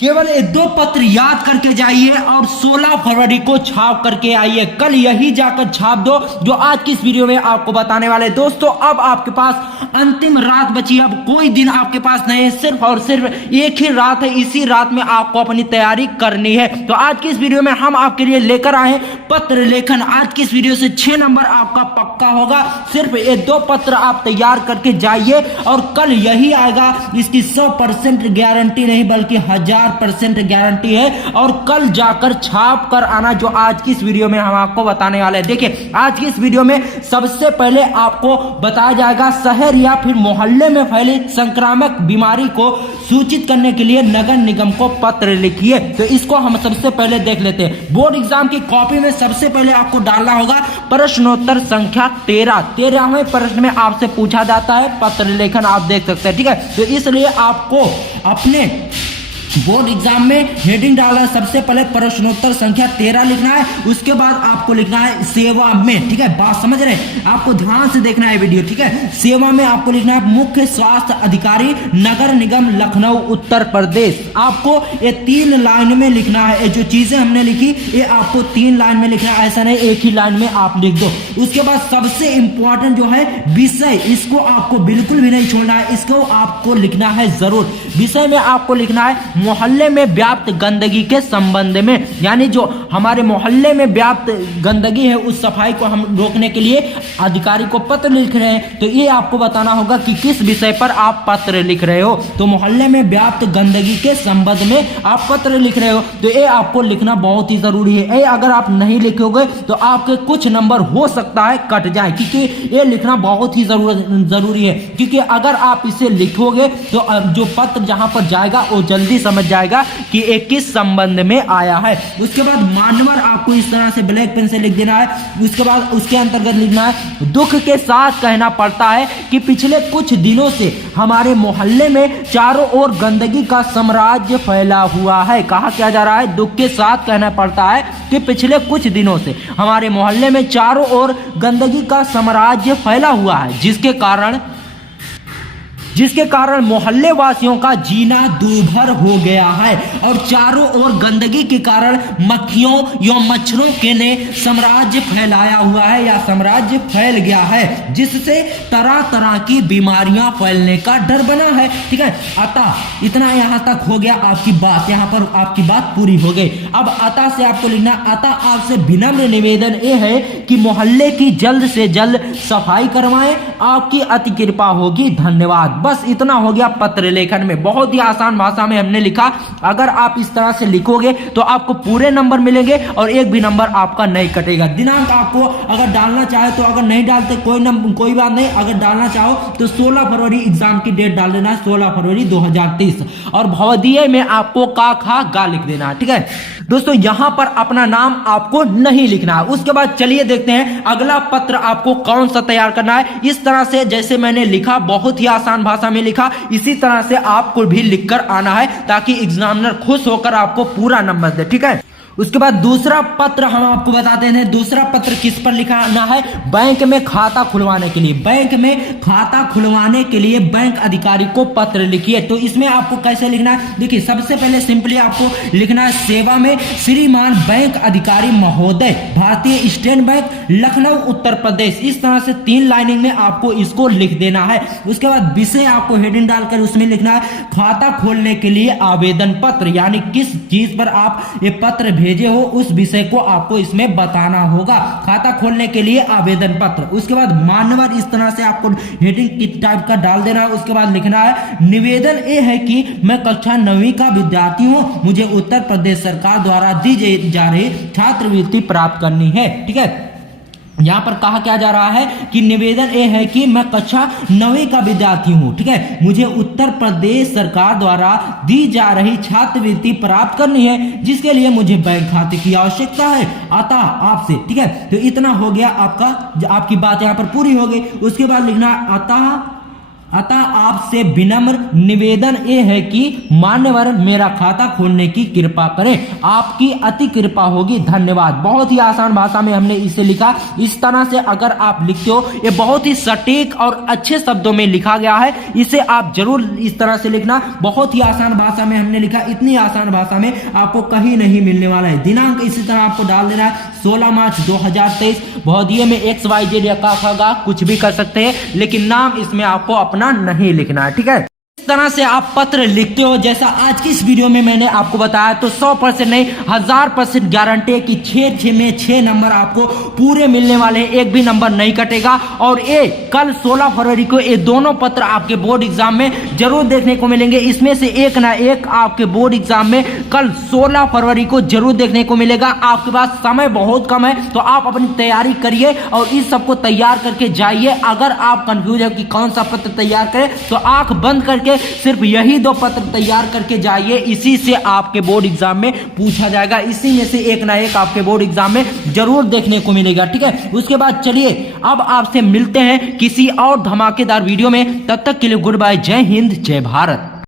केवल ये दो पत्र याद करके जाइए और 16 फरवरी को छाप करके आइए। कल यही जाकर छाप दो जो आज की इस वीडियो में आपको बताने वाले। दोस्तों अब आपके पास अंतिम रात बची, अब कोई दिन आपके पास नहीं है, सिर्फ और सिर्फ एक ही रात है। इसी रात में आपको अपनी तैयारी करनी है। तो आज की इस वीडियो में हम आपके लिए लेकर आए हैं पत्र लेखन। आज की इस वीडियो से 6 नंबर आपका पक्का होगा। सिर्फ ये दो पत्र आप तैयार करके जाइए और कल यही आएगा। इसकी 100% गारंटी नहीं बल्कि 1000% गारंटी है और कल जाकर छाप कर आना, जो आज की इस वीडियो में हम आपको बताने वाले हैं। देखिए आज की इस वीडियो में सबसे पहले आपको बताया जाएगा शहर या फिर मोहल्ले में फैली संक्रामक बीमारी को सूचित करने के लिए नगर निगम को पत्र लिखिए। तो इसको हम सबसे पहले देख लेते हैं। बोर्ड एग्जाम की कॉपी में सबसे पहले आपको डालना होगा प्रश्नोत्तर संख्या 13वें प्रश्न में आपसे पूछा जाता है पत्र लेखन, आप देख सकते हैं। ठीक है, तो इसलिए आपको अपने बोर्ड एग्जाम में हेडिंग डालना है। सबसे पहले प्रश्नोत्तर संख्या 13 लिखना है, उसके बाद आपको लिखना है सेवा में। ठीक है, बात समझ रहे हैं, आपको ध्यान से देखना है वीडियो। ठीक है, सेवा में आपको लिखना है मुख्य स्वास्थ्य अधिकारी नगर निगम लखनऊ उत्तर प्रदेश। आपको ये 3 लाइन में लिखना है। ये जो चीजें हमने लिखी ये आपको 3 लाइन में लिखना है, ऐसा नहीं एक ही लाइन में आप लिख दो। उसके बाद सबसे इंपॉर्टेंट जो है विषय, इसको आपको बिल्कुल भी नहीं छोड़ना है, इसको आपको लिखना है जरूर। विषय में आपको लिखना है मोहल्ले में व्याप्त गंदगी के संबंध में, यानी जो हमारे मोहल्ले में व्याप्त गंदगी है उस सफाई को हम रोकने के लिए अधिकारी को पत्र लिख रहे हैं। तो ये आपको बताना होगा कि किस विषय पर आप पत्र लिख रहे हो। तो मोहल्ले में व्याप्त गंदगी के संबंध में आप पत्र लिख रहे हो, तो ये आपको लिखना बहुत ही जरूरी है। ये अगर आप नहीं लिखोगे तो आपके कुछ नंबर हो सकता है कट जाए, क्योंकि ये लिखना बहुत ही जरूरी है। क्योंकि अगर आप इसे लिखोगे तो जो पत्र जहां पर जाएगा वो जल्दी समझ जाएगा कि एक किस संबंध में आया है। उसके बाद मानवर आपको इस तरह से ब्लैक पेन से लिख देना है। उसके बाद उसके अंतर्गत लिखना है दुख के साथ कहना पड़ता है कि पिछले कुछ दिनों से हमारे मोहल्ले में चारों ओर गंदगी का साम्राज्य फैला हुआ है। कहा क्या जा रहा है, दुख के साथ कहना पड़ता है कि पिछले कुछ दिनों से हमारे मोहल्ले में चारों ओर गंदगी का साम्राज्य फैला हुआ है, जिसके कारण मोहल्ले वासियों का जीना दूभर हो गया है और चारों ओर गंदगी के कारण मक्खियों या मच्छरों के ने साम्राज्य फैलाया हुआ है या साम्राज्य फैल गया है, जिससे तरह तरह की बीमारियां फैलने का डर बना है। ठीक है, अतः इतना यहां तक हो गया आपकी बात, यहां पर आपकी बात पूरी हो गई। अब अतः से आपको लिखना, अतः आपसे विनम्र निवेदन यह है कि मोहल्ले की जल्द से जल्द सफाई करवाएं, आपकी अति कृपा होगी, धन्यवाद। बस इतना हो गया पत्र लेखन में। बहुत ही आसान भाषा में हमने लिखा। अगर आप इस तरह से लिखोगे तो आपको पूरे नंबर मिलेंगे और एक भी नंबर आपका नहीं कटेगा। दिनांक आपको अगर डालना चाहे तो, अगर नहीं डालते कोई बात नहीं, अगर डालना चाहो तो 16 फरवरी एग्जाम की डेट डाल देना है, 16 फरवरी 2023, और भवदीय में आपको का खा गा लिख देना है। ठीक है दोस्तों, यहां पर अपना नाम आपको नहीं लिखना है। उसके बाद चलिए देखते हैं अगला पत्र आपको कौन सा तैयार करना है। इस तरह से जैसे मैंने लिखा, बहुत ही आसान भाषा में लिखा, इसी तरह से आपको भी लिखकर आना है ताकि एग्जामिनर खुश होकर आपको पूरा नंबर दे। ठीक है, उसके बाद दूसरा पत्र हम आपको बताते हैं। दूसरा पत्र किस पर लिखाना है, बैंक में खाता खुलवाने के लिए। बैंक में खाता खुलवाने के लिए बैंक अधिकारी को पत्र लिखिए। तो इसमें आपको कैसे लिखना है, देखिए सबसे पहले सिंपली आपको लिखना है सेवा में श्रीमान बैंक अधिकारी महोदय, भारतीय स्टेट बैंक, लखनऊ उत्तर प्रदेश। इस तरह से 3 लाइनिंग में आपको इसको लिख देना है। उसके बाद विषय आपको हेडिंग डालकर उसमें लिखना है खाता खोलने के लिए आवेदन पत्र, यानी किस चीज पर आप ये पत्र भेजे हो उस विषय को आपको इसमें बताना होगा। खाता खोलने के लिए आवेदन पत्र। उसके बाद मान्यवर, इस तरह से आपको हेडिंग किस टाइप का डाल देना है। उसके बाद लिखना है निवेदन ये है कि मैं कक्षा 9वीं का विद्यार्थी हूं, मुझे उत्तर प्रदेश सरकार द्वारा दी जा रही छात्रवृत्ति प्राप्त करनी है। ठीक है, यहां पर कहा क्या जा रहा है कि निवेदन ये है कि मैं कक्षा 9वीं का विद्यार्थी हूं, ठीक है, मुझे उत्तर प्रदेश सरकार द्वारा दी जा रही छात्रवृत्ति प्राप्त करनी है, जिसके लिए मुझे बैंक खाते की आवश्यकता है, अतः आपसे। ठीक है, तो इतना हो गया आपका, आपकी बात यहां पर पूरी हो गई। उसके बाद लिखना अतः अतः आपसे विनम्र निवेदन ये है कि मान्यवर मेरा खाता खोलने की कृपा करें, आपकी अति कृपा होगी, धन्यवाद। बहुत ही आसान भाषा में हमने इसे लिखा। इस तरह से अगर आप लिखते हो, ये बहुत ही सटीक और अच्छे शब्दों में लिखा गया है, इसे आप जरूर इस तरह से लिखना। बहुत ही आसान भाषा में हमने लिखा, इतनी आसान भाषा में आपको कहीं नहीं मिलने वाला है। दिनांक इसी तरह आपको डाल देना है 16 मार्च 2023। बहुदिए में XYZ या का कुछ भी कर सकते हैं, लेकिन नाम इसमें आपको अपना नहीं लिखना है, ठीक है। इस तरह से आप पत्र लिखते हो जैसा आज की इस वीडियो में मैंने आपको बताया, तो 100% नहीं 1000% गारंटी है कि 6 में 6 नंबर आपको पूरे मिलने वाले हैं, एक भी नंबर नहीं कटेगा। और ये कल 16 फरवरी को ये दोनों पत्र आपके बोर्ड एग्जाम में जरूर देखने को मिलेंगे। इसमें से एक ना एक आपके बोर्ड एग्जाम में कल 16 फरवरी को जरूर देखने को मिलेगा। आपके पास समय बहुत कम है, तो आप अपनी तैयारी करिए और इस सबको तैयार करके जाइए। अगर आप कंफ्यूज है कि कौन सा पत्र तैयार करें, तो आंख बंद करके सिर्फ यही 2 पत्र तैयार करके जाइए। इसी से आपके बोर्ड एग्जाम में पूछा जाएगा, इसी में से एक ना एक आपके बोर्ड एग्जाम में जरूर देखने को मिलेगा, ठीक है। उसके बाद चलिए अब आपसे मिलते हैं किसी और धमाकेदार वीडियो में। तब तक के लिए गुड बाय, जय हिंद, जय भारत।